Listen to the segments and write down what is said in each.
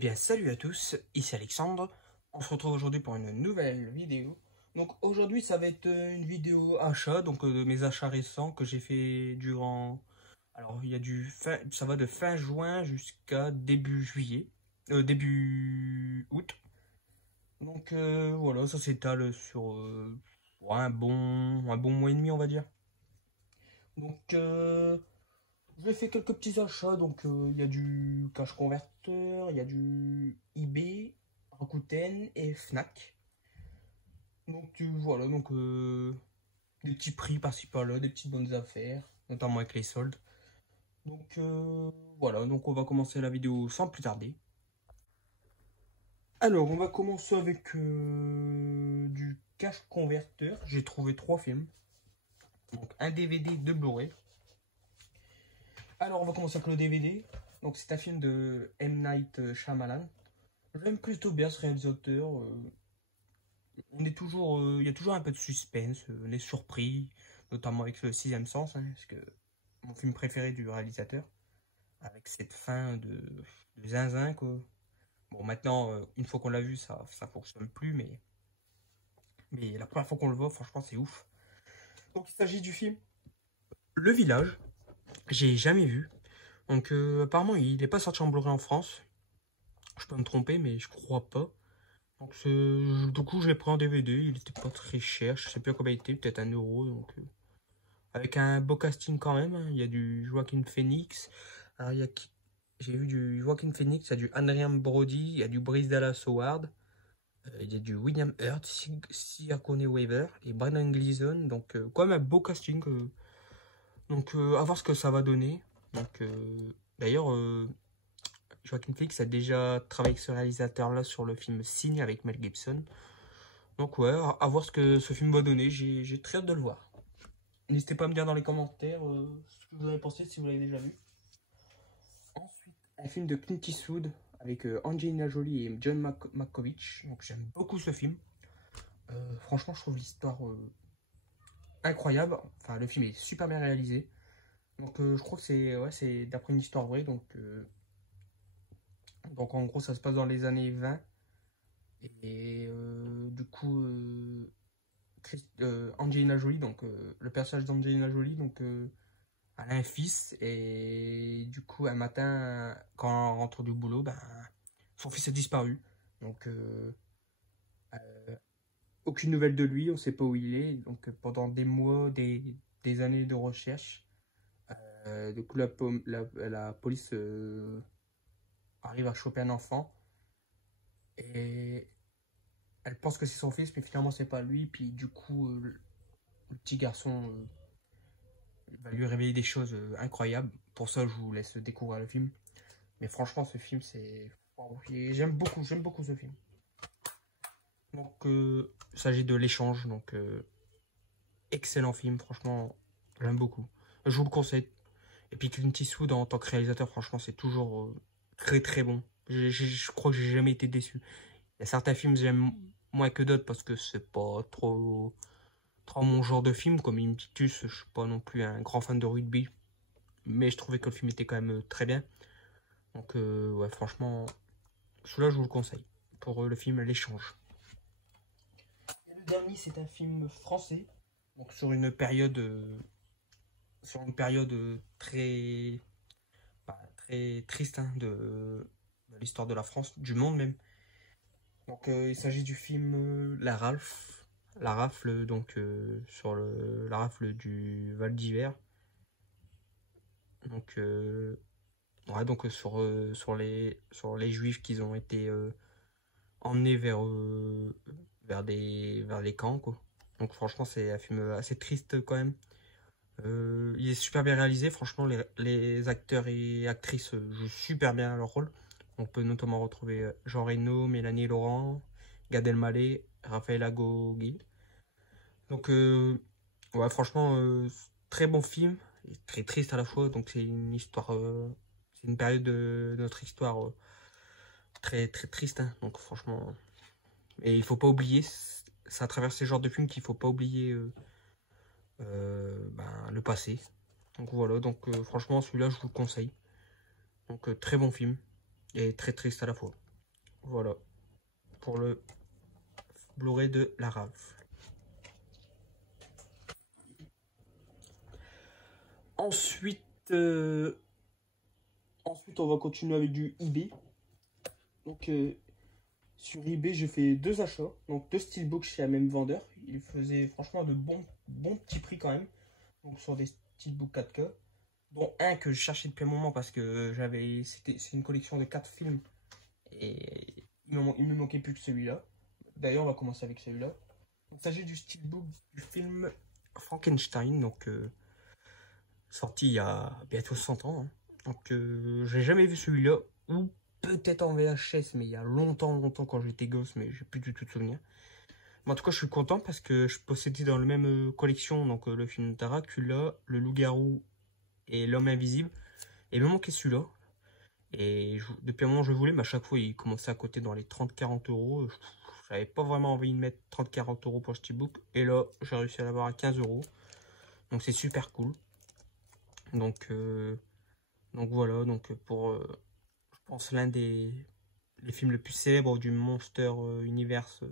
Eh bien salut à tous, ici Alexandre, on se retrouve aujourd'hui pour une nouvelle vidéo. Donc aujourd'hui ça va être une vidéo achat, donc de mes achats récents que j'ai fait durant... Alors il y a ça va de fin juin jusqu'à début juillet, début août. Donc voilà, ça s'étale sur ouais, un bon mois et demi on va dire. Donc j'ai fait quelques petits achats, donc il y a du Cash Converter, il y a du eBay, Rakuten et Fnac. Donc voilà, donc des petits prix par-ci par-là, des petites bonnes affaires, notamment avec les soldes. Donc voilà, donc on va commencer la vidéo sans plus tarder. Alors on va commencer avec du Cash Converter. J'ai trouvé 3 films, donc un DVD, 2 Blu-ray. Alors on va commencer avec le DVD. Donc c'est un film de M. Night Shyamalan. J'aime plutôt bien ce réalisateur. Il y a toujours un peu de suspense, on est surpris, notamment avec le sixième sens, hein, parce que mon film préféré du réalisateur, avec cette fin de zinzin, quoi. Bon, maintenant, une fois qu'on l'a vu, ça fonctionne plus, mais la première fois qu'on le voit, franchement, c'est ouf. Donc, il s'agit du film Le Village. J'ai jamais vu. Donc, apparemment, il n'est pas sorti en Blu-ray en France. Je peux me tromper, mais je crois pas. Donc, du coup, je l'ai pris en DVD. Il était pas très cher. Je sais plus combien il était, peut-être 1 euro. Donc, avec un beau casting quand même. Il y a du Joaquin Phoenix. Alors, j'ai vu du Joaquin Phoenix, il y a du Adrien Brody, il y a du Bryce Dallas Howard, il y a du William Hurt, Sigourney Weaver et Brendan Gleeson. Donc, quand même un beau casting. Donc, à voir ce que ça va donner. Donc, d'ailleurs, Joaquin Phoenix a déjà travaillé avec ce réalisateur-là sur le film Signe avec Mel Gibson. Donc, ouais, à voir ce que ce film va donner. J'ai très hâte de le voir. N'hésitez pas à me dire dans les commentaires ce que vous avez pensé si vous l'avez déjà vu. Ensuite, un film de Clint Eastwood avec Angelina Jolie et John Malkovich. Donc j'aime beaucoup ce film. Franchement, je trouve l'histoire incroyable. Enfin, le film est super bien réalisé. Donc je crois que c'est d'après une histoire vraie. Donc en gros, ça se passe dans les années 20. Et du coup, Angelina Jolie, donc le personnage d'Angelina Jolie, donc elle a un fils et du coup un matin quand on rentre du boulot, ben, son fils a disparu. Donc euh, aucune nouvelle de lui, on ne sait pas où il est. Donc pendant des mois, des années de recherche, du coup la police arrive à choper un enfant et elle pense que c'est son fils, mais finalement c'est pas lui. Puis du coup le petit garçon va lui révéler des choses incroyables. Pour ça, je vous laisse découvrir le film. Mais franchement, ce film, c'est... Wow, j'aime beaucoup ce film. Donc, il s'agit de L'échange. Donc, excellent film, franchement, j'aime beaucoup. Je vous le conseille. Et puis Clint Eastwood, en tant que réalisateur, franchement, c'est toujours très très bon. Je crois que j'ai jamais été déçu. Il y a certains films que j'aime moins que d'autres parce que c'est pas trop mon genre de film. Comme Invictus, je suis pas non plus un grand fan de rugby. Mais je trouvais que le film était quand même très bien. Donc, ouais, franchement, celui-là, je vous le conseille. Pour le film L'échange. Et le dernier, c'est un film français. Donc, sur une période très triste hein, de l'histoire de la France, du monde même. Donc, il s'agit du film La Ralph. La rafle, donc, la rafle du Val d'Hiver. Donc, ouais, donc sur les juifs qui ont été emmenés vers les camps, quoi. Donc franchement, c'est un film assez triste quand même. Il est super bien réalisé, franchement, les acteurs et actrices jouent super bien leur rôle. On peut notamment retrouver Jean Reno, Mélanie Laurent, Gad Elmaleh, Raphaël Agogui. Donc, ouais, franchement, très bon film, et très triste à la fois. Donc, c'est une histoire, c'est une période de notre histoire très triste. Hein. Donc, franchement, et il faut pas oublier, c'est à travers ces genres de films qu'il faut pas oublier ben, le passé. Donc voilà, donc franchement celui-là je vous le conseille. Donc très bon film et très triste à la fois. Voilà, pour le Blu-ray de la Ralph. Ensuite, on va continuer avec du eBay. Donc, sur eBay, j'ai fait deux achats. Donc, deux steelbooks chez la même vendeur. Il faisait franchement de bons petits prix quand même. Donc, sur des steelbooks 4K. Dont un que je cherchais depuis un moment parce que c'est une collection de 4 films. Et il me manquait plus que celui-là. D'ailleurs, on va commencer avec celui-là. Il s'agit du steelbook du film Frankenstein. Donc, sorti il y a bientôt 100 ans. Hein. Donc, j'ai jamais vu celui-là. Ou peut-être en VHS, mais il y a longtemps quand j'étais gosse, mais j'ai plus du tout de souvenirs. Mais en tout cas, je suis content parce que je possédais dans la même collection donc le film Dracula, Le Loup-Garou et L'Homme Invisible. Et il me manquait celui-là. Et depuis un moment, je voulais, mais à chaque fois, il commençait à coûter dans les 30-40 euros. J'avais pas vraiment envie de mettre 30-40 € pour ce steelbook. Et là, j'ai réussi à l'avoir à 15 €. Donc, c'est super cool. Donc, voilà. Donc, pour, je pense, l'un des les films les plus célèbres du Monster Universe.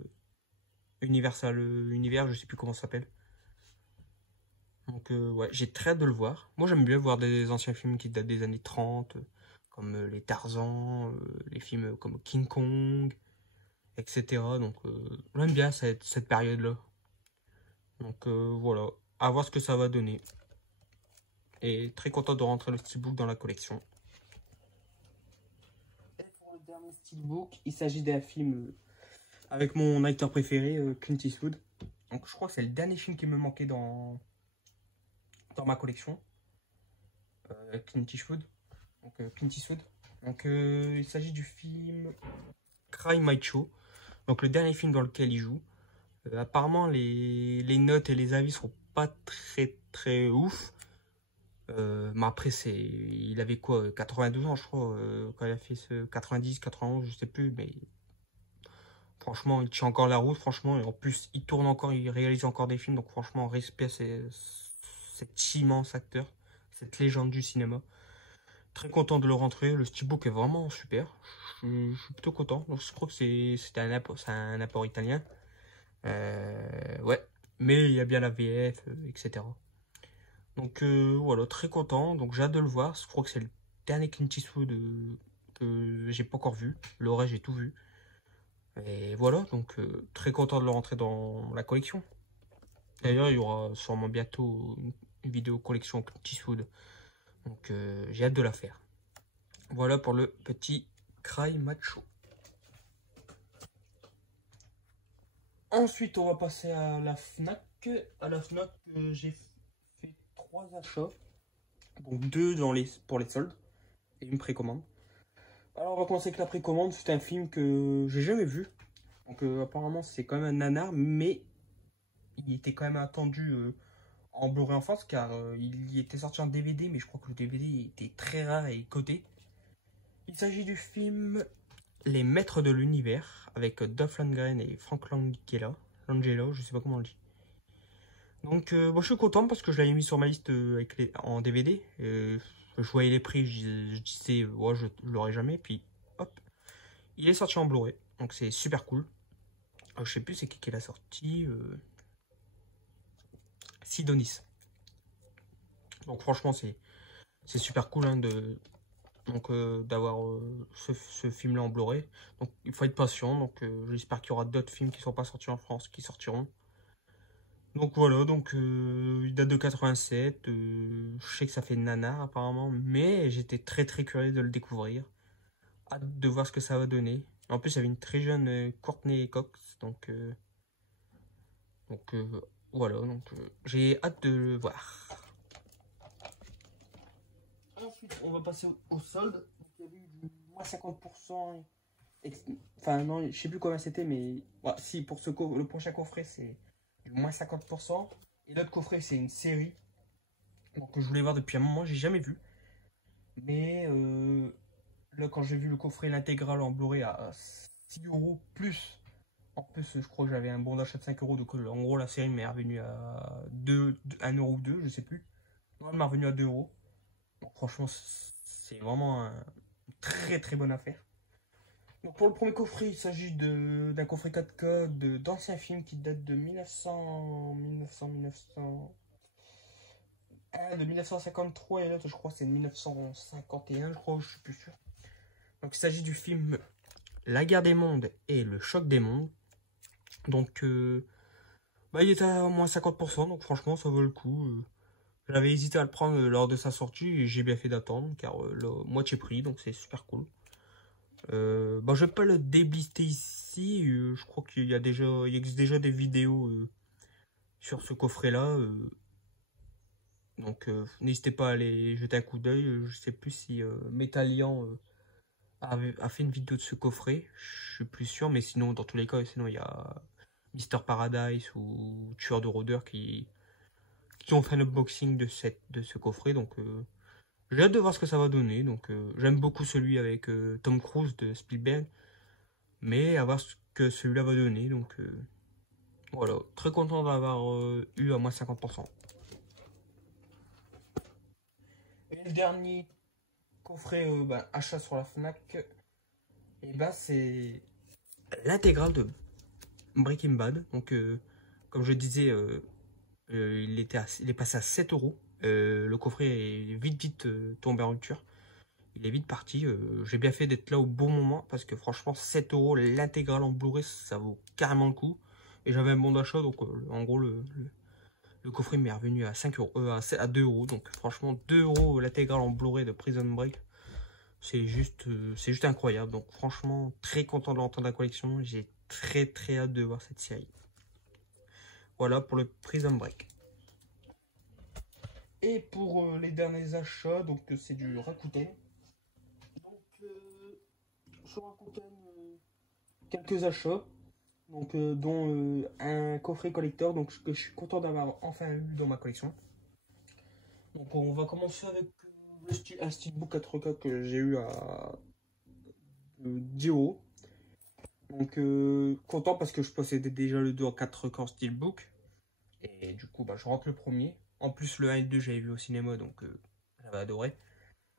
Universal Univers, je sais plus comment ça s'appelle. Donc, ouais, j'ai très hâte de le voir. Moi, j'aime bien voir des anciens films qui datent des années 30, comme les Tarzan, les films comme King Kong, etc. Donc, j'aime bien cette période-là. Donc, voilà, à voir ce que ça va donner. Et très content de rentrer le steelbook dans la collection. Et pour le dernier steelbook, il s'agit d'un film avec mon acteur préféré, Clint Eastwood. Donc, je crois que c'est le dernier film qui me manquait dans ma collection. Clint Eastwood. Donc, Clint Eastwood. Donc, il s'agit du film Cry Macho. Donc, le dernier film dans lequel il joue. Apparemment, les notes et les avis sont pas très ouf. Mais après, il avait quoi, 92 ans, je crois, quand il a fait ce 90, 91, je sais plus. Mais franchement, il tient encore la route, franchement. Et en plus, il tourne encore, il réalise encore des films. Donc, franchement, respect à cet immense acteur, cette légende du cinéma. Très content de le rentrer. Le steelbook est vraiment super. Je suis plutôt content. Donc, je crois que c'est un apport italien. Ouais. Mais il y a bien la VF, etc. Donc voilà, très content. Donc j'ai hâte de le voir. Je crois que c'est le dernier Clint Eastwood que j'ai pas encore vu. Le reste, j'ai tout vu. Et voilà, donc très content de le rentrer dans la collection. D'ailleurs, il y aura sûrement bientôt une vidéo collection Clint Eastwood. Donc j'ai hâte de la faire. Voilà pour le petit Cry Macho. Ensuite, on va passer à la Fnac. À la Fnac, j'ai fait 3 achats. Donc 2 pour les soldes et une précommande. Alors, on va commencer avec la précommande. C'est un film que j'ai jamais vu. Donc, apparemment, c'est quand même un nanar, mais il était quand même attendu en Blu-ray en France car il y était sorti en DVD, mais je crois que le DVD était très rare et coté. Il s'agit du film Les Maîtres de l'Univers avec Dolph Lundgren et Frank Langella. Langella, je sais pas comment on le dit. Donc, bon, je suis content parce que je l'avais mis sur ma liste en DVD. Je voyais les prix, je disais, ouais, je l'aurai jamais. Puis, hop, il est sorti en Blu-ray. Donc, c'est super cool. Je sais plus c'est qui l'a sorti. Sidonis. Donc, franchement, c'est super cool hein, d'avoir ce film-là en Blu-ray. Donc, il faut être patient. Donc, j'espère qu'il y aura d'autres films qui ne sont pas sortis en France qui sortiront. Donc voilà, donc il date de 87. Je sais que ça fait nanar apparemment, mais j'étais très curieux de le découvrir. Hâte de voir ce que ça va donner. En plus, il y avait une très jeune Courtney Cox, donc voilà, donc j'ai hâte de le voir. Ensuite, on va passer au solde. Donc, il y avait eu du moins 50%. Enfin, non, je sais plus combien c'était, mais ouais, si, pour le prochain coffret, c'est du moins 50%. Et l'autre coffret, c'est une série. Donc, que je voulais voir depuis un moment, j'ai jamais vu. Mais là, quand j'ai vu le coffret, l'intégrale en Blu-ray à 6 € plus. En plus, je crois que j'avais un bon d'achat de 5 €. Donc, en gros, la série m'est revenue à 1 € ou 2, je sais plus. Non, elle m'est revenue à 2 €. Donc, franchement, c'est vraiment une très bonne affaire. Donc pour le premier coffret, il s'agit d'un coffret 4K d'anciens films qui datent de 1953 et l'autre je crois c'est 1951, je crois, je suis plus sûr. Donc il s'agit du film La guerre des mondes et le choc des mondes. Donc bah, il est à moins 50%, donc franchement ça vaut le coup. J'avais hésité à le prendre lors de sa sortie et j'ai bien fait d'attendre car moitié prix, donc c'est super cool. Bon, je vais pas le déblister ici, je crois il existe déjà des vidéos sur ce coffret-là. Donc n'hésitez pas à aller jeter un coup d'œil. Je sais plus si Métallian a fait une vidéo de ce coffret, je suis plus sûr, mais sinon dans tous les cas, sinon il y a Mister Paradise ou Tueur de rôdeurs qui ont fait un unboxing de ce coffret. Donc j'ai hâte de voir ce que ça va donner. Donc j'aime beaucoup celui avec Tom Cruise de Spielberg, mais à voir ce que celui-là va donner. Donc voilà, très content d'avoir eu à moins 50%. Et le dernier coffret achat sur la Fnac, et ben c'est l'intégrale de Breaking Bad. Donc comme je disais, il est passé à 7 euros. Le coffret est vite tombé en rupture. Il est vite parti. J'ai bien fait d'être là au bon moment parce que franchement 7 euros l'intégrale en Blu-ray ça vaut carrément le coup. Et j'avais un bon d'achat donc en gros le coffret m'est revenu à 5 euros, à 2 euros. Donc franchement 2 euros l'intégrale en Blu-ray de Prison Break. C'est juste incroyable. Donc franchement très content de l'entendre la collection. J'ai très hâte de voir cette série. Voilà pour le Prison Break. Et pour les derniers achats, donc c'est du Rakuten. Donc sur Rakuten, quelques achats, donc dont un coffret collector, donc que je suis content d'avoir enfin eu dans ma collection. Donc on va commencer avec un steelbook 4K que j'ai eu à 10 euros. Donc content parce que je possédais déjà le 2 en 4K steelbook. Et du coup je rentre le premier. En plus le 1 et le 2 j'avais vu au cinéma donc j'avais adoré.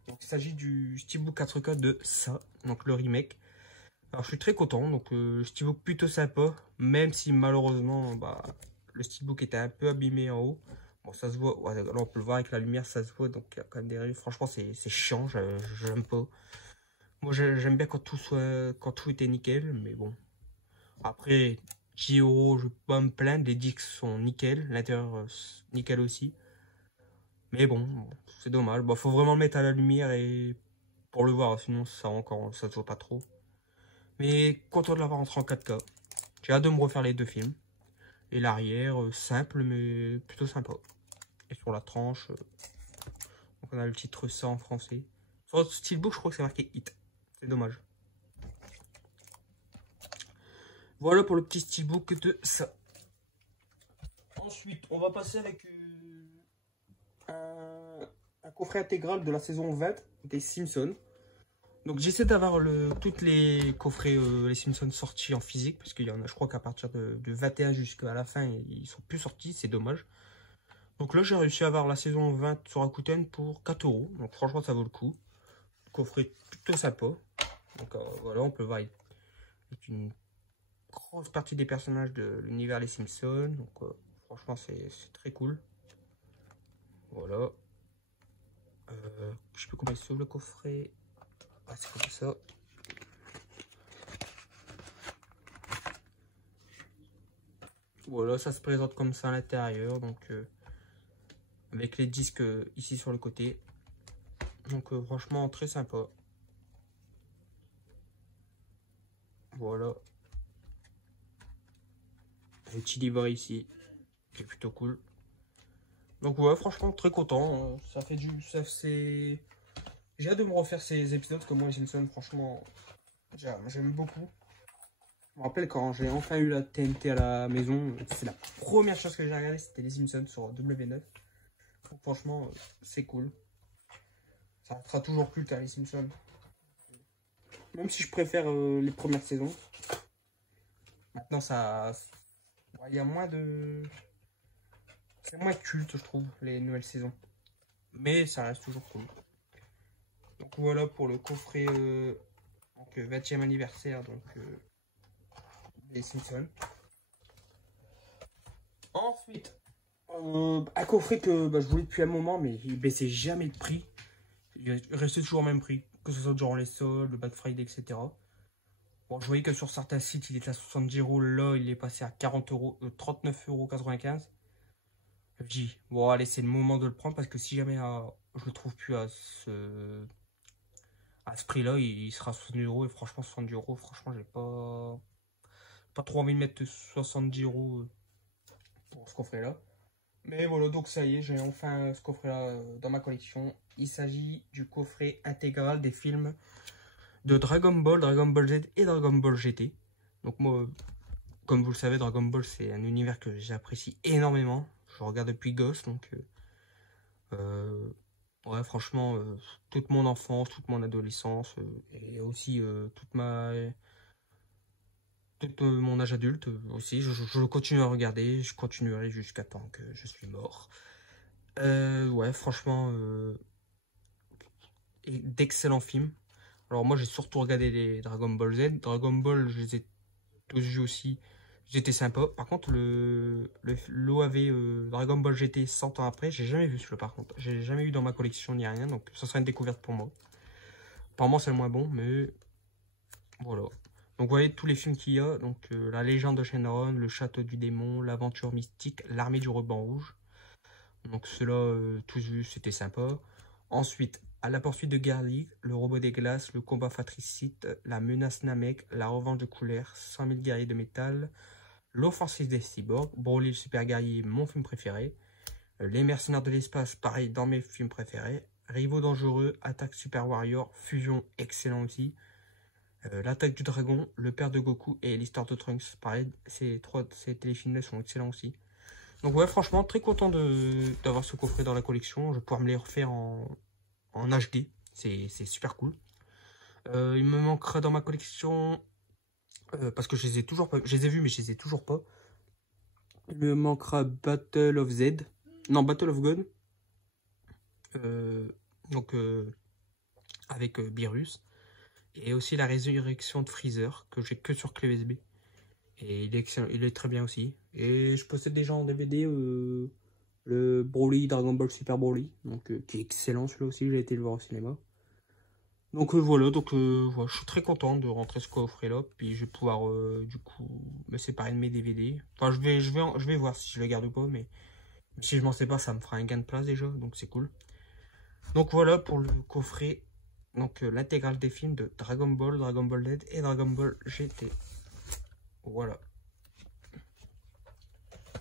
Donc il s'agit du steelbook 4K de ça, donc le remake. Alors je suis très content, donc steelbook plutôt sympa, même si malheureusement le steelbook était un peu abîmé en haut. Bon ça se voit, ouais, là on peut le voir avec la lumière, ça se voit, donc il y a quand même des rayures. Franchement c'est chiant, j'aime pas. Moi j'aime bien quand tout était nickel, mais bon. Après 10 euros, je peux pas me plaindre, les disques sont nickel, l'intérieur nickel aussi. Mais bon, c'est dommage, faut vraiment le mettre à la lumière et pour le voir, sinon ça se voit pas trop. Mais content de l'avoir rentré en 4K. J'ai hâte de me refaire les deux films. Et l'arrière, simple mais plutôt sympa. Et sur la tranche, donc on a le titre ça en français. Sur le steelbook, je crois que c'est marqué Hit. C'est dommage. Voilà pour le petit steelbook de ça. Ensuite, on va passer avec un coffret intégral de la saison 20 des Simpsons. Donc j'essaie d'avoir toutes les coffrets les Simpsons sortis en physique parce qu'il y en a, je crois qu'à partir de 21 jusqu'à la fin ils sont plus sortis, c'est dommage. Donc là j'ai réussi à avoir la saison 20 sur Rakuten pour 4 euros, donc franchement ça vaut le coup. Coffret plutôt sympa. Donc voilà, on peut voir avec une grosse partie des personnages de l'univers les Simpsons. Donc franchement c'est très cool. Voilà. Je sais plus comment il s'ouvre le coffret. Ah, c'est comme ça. Voilà, ça se présente comme ça à l'intérieur, donc avec les disques ici sur le côté. Donc franchement très sympa. Voilà. Un petit livret ici, qui est plutôt cool. Donc ouais, franchement très content. Ça fait du... J'ai hâte de me refaire ces épisodes comme moi les Simpsons, franchement, j'aime beaucoup. Je me rappelle quand j'ai enfin eu la TNT à la maison, c'est la première chose que j'ai regardé, c'était les Simpsons sur W9. Donc, franchement, c'est cool. Ça restera toujours culte, hein, les Simpsons. Même si je préfère les premières saisons. Maintenant, il y a moins de... C'est moins culte, je trouve, les nouvelles saisons. Mais ça reste toujours cool. Donc voilà pour le coffret en Donc 20e anniversaire donc des Simpsons. Ensuite, un coffret que je voulais depuis un moment, mais il baissait jamais de prix. Il restait toujours au même prix, que ce soit durant les soldes, le Black Friday, etc. Bon, je voyais que sur certains sites, il était à 70 euros. Là, il est passé à 40 euros, 39,95 €. Je dis, bon, allez, c'est le moment de le prendre parce que si jamais je le trouve plus à ce prix-là, il sera 70 euros. Et franchement, 70 euros, franchement, j'ai pas trop envie de mettre 70 euros pour ce coffret-là. Mais voilà, donc ça y est, j'ai enfin ce coffret-là dans ma collection. Il s'agit du coffret intégral des films de Dragon Ball, Dragon Ball Z et Dragon Ball GT. Donc moi, comme vous le savez, Dragon Ball, c'est un univers que j'apprécie énormément. Je regarde depuis gosse, donc ouais, franchement, toute mon enfance, toute mon adolescence, et aussi tout mon âge adulte aussi, je continue à regarder, je continuerai jusqu'à temps que je suis mort. Ouais, franchement, d'excellents films. Alors moi, j'ai surtout regardé les Dragon Ball Z. Dragon Ball, je les ai tous vus aussi. J'étais sympa. Par contre, l'OAV Dragon Ball GT 100 ans après, j'ai jamais vu celui-là par contre. J'ai jamais eu dans ma collection ni rien, donc ça sera une découverte pour moi. Apparemment, c'est le moins bon, mais voilà. Donc, vous voyez tous les films qu'il y a. Donc, La légende de Shenron, Le château du démon, L'aventure mystique, L'armée du ruban rouge. Donc, ceux-là, tous vus, c'était sympa. Ensuite, À la poursuite de Garlic, Le robot des glaces, Le combat fratricide, La menace Namek, La revanche de Cooler, 100 000 guerriers de métal, L'offensive des cyborgs, Broly le super guerrier, mon film préféré. Les mercenaires de l'espace, pareil, dans mes films préférés. Rivaux dangereux, Attaque Super Warrior, Fusion, excellent aussi. L'attaque du dragon, Le père de Goku et l'histoire de Trunks. Pareil, ces téléfilms-là sont excellents aussi. Donc ouais, franchement, très content d'avoir ce coffret dans la collection. Je vais pouvoir me les refaire en HD. C'est super cool. Il me manquera dans ma collection, parce que je les ai toujours pas, je les ai vus mais je les ai toujours pas. Il me manquera Battle of Z. Non, Battle of God. Donc avec Beerus. Et aussi la résurrection de Freezer, que j'ai que sur clé USB. Et il est excellent, il est très bien aussi. Et je possède déjà en DVD le Broly, Dragon Ball Super Broly, donc qui est excellent celui-là aussi, j'ai été le voir au cinéma. Donc voilà, voilà, je suis très content de rentrer ce coffret-là, puis je vais pouvoir du coup me séparer de mes DVD. Enfin, je vais voir si je le garde ou pas, mais si je m'en sépare, ça me fera un gain de place déjà, donc c'est cool. Donc voilà pour le coffret. Donc l'intégrale des films de Dragon Ball, Dragon Ball Z et Dragon Ball GT. Voilà.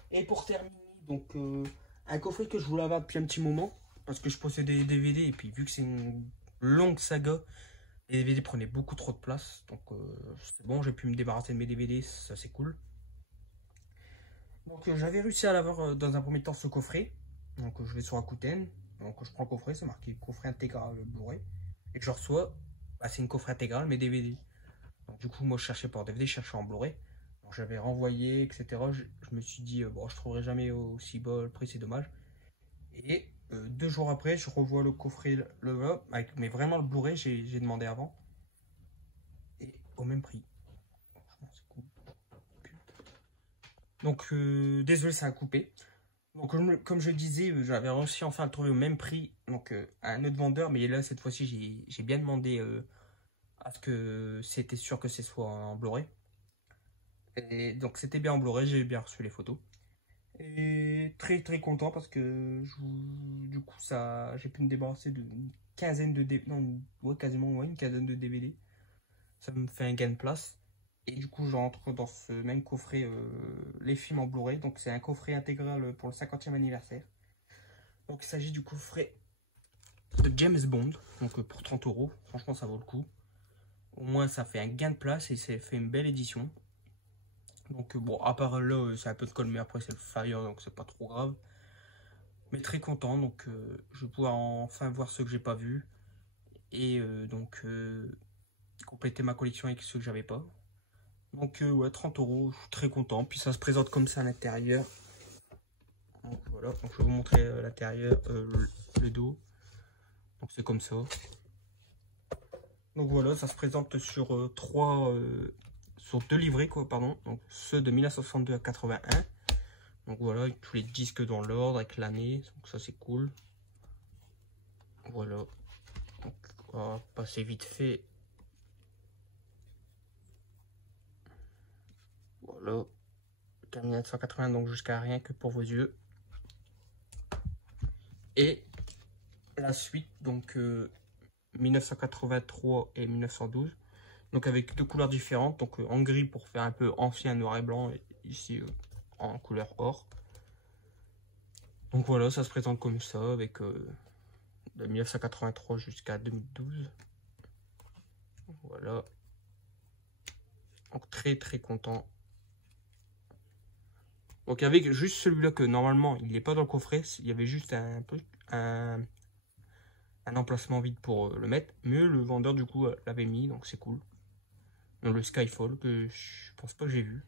Et pour terminer, donc un coffret que je voulais avoir depuis un petit moment, parce que je possédais des DVD, et puis vu que c'est une longue saga, les DVD prenaient beaucoup trop de place. Donc c'est bon, j'ai pu me débarrasser de mes DVD, ça c'est cool. Donc j'avais réussi à l'avoir dans un premier temps ce coffret. Donc je vais sur Rakuten, donc je prends le coffret, c'est marqué coffret intégral Blu-ray. Et je reçois, bah, c'est une coffret intégrale mais DVD. Donc du coup moi je cherchais pas en DVD, je cherchais en Blu-ray. Donc j'avais renvoyé, etc. Je me suis dit, bon je trouverai jamais aussi bas le prix, c'est dommage. Et 2 jours après, je revois le coffret, mais vraiment le Blu-ray, j'ai demandé avant. Et au même prix. Franchement c'est cool. Donc désolé ça a coupé. Donc comme je disais, j'avais réussi enfin à le trouver au même prix, donc à un autre vendeur, mais là cette fois-ci j'ai bien demandé à ce que c'était sûr que ce soit en Blu-ray. Et donc c'était bien en Blu-ray, j'ai bien reçu les photos. Et très très content parce que du coup ça j'ai pu me débarrasser d'une quinzaine de DVD, non ouais, quasiment ouais, une quinzaine de DVD. Ça me fait un gain de place. Et du coup j'entre dans ce même coffret les films en Blu-ray. Donc c'est un coffret intégral pour le 50e anniversaire. Donc il s'agit du coffret de James Bond, donc pour 30 euros, franchement ça vaut le coup. Au moins ça fait un gain de place et ça fait une belle édition. Donc bon, à part là, c'est un peu de colle, mais après c'est le Fire, donc c'est pas trop grave. Mais très content, donc je vais pouvoir enfin voir ceux que j'ai pas vus. Et donc compléter ma collection avec ceux que j'avais pas. Donc ouais, 30 euros, je suis très content. Puis ça se présente comme ça à l'intérieur. Donc voilà, donc je vais vous montrer l'intérieur, le dos. Donc c'est comme ça. Donc voilà, ça se présente sur sur deux livrets, quoi, pardon. Donc ceux de 1962 à 81. Donc voilà, avec tous les disques dans l'ordre, avec l'année. Donc ça c'est cool. Voilà. Donc on va passer vite fait. Voilà. 1980, donc jusqu'à rien que pour vos yeux. Et la suite, donc 1983 et 1912. Donc avec deux couleurs différentes. Donc en gris pour faire un peu ancien noir et blanc. Et ici en couleur or. Donc voilà, ça se présente comme ça avec de 1983 jusqu'à 2012. Voilà. Donc très très content. Donc avec juste celui-là que normalement il n'est pas dans le coffret, il y avait juste un emplacement vide pour le mettre, mais le vendeur du coup l'avait mis, donc c'est cool. Donc le Skyfall que je pense pas que j'ai vu.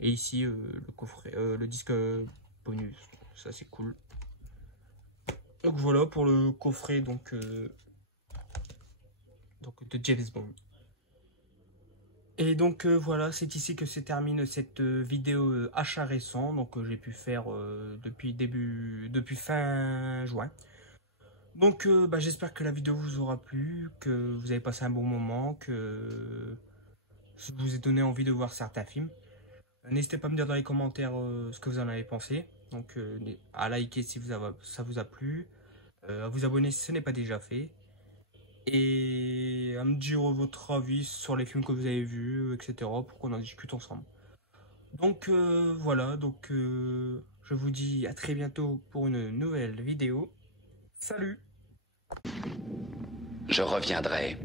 Et ici le coffret, le disque bonus, ça c'est cool. Donc voilà pour le coffret donc de James Bond. Et donc voilà, c'est ici que se termine cette vidéo achat récent, donc j'ai pu faire depuis fin juin. Donc j'espère que la vidéo vous aura plu, que vous avez passé un bon moment, que ça vous a donné envie de voir certains films. N'hésitez pas à me dire dans les commentaires ce que vous en avez pensé. Donc à liker si ça vous a plu, à vous abonner si ce n'est pas déjà fait. Et à me dire votre avis sur les films que vous avez vus, etc. pour qu'on en discute ensemble. Donc voilà, je vous dis à très bientôt pour une nouvelle vidéo. Salut! Je reviendrai.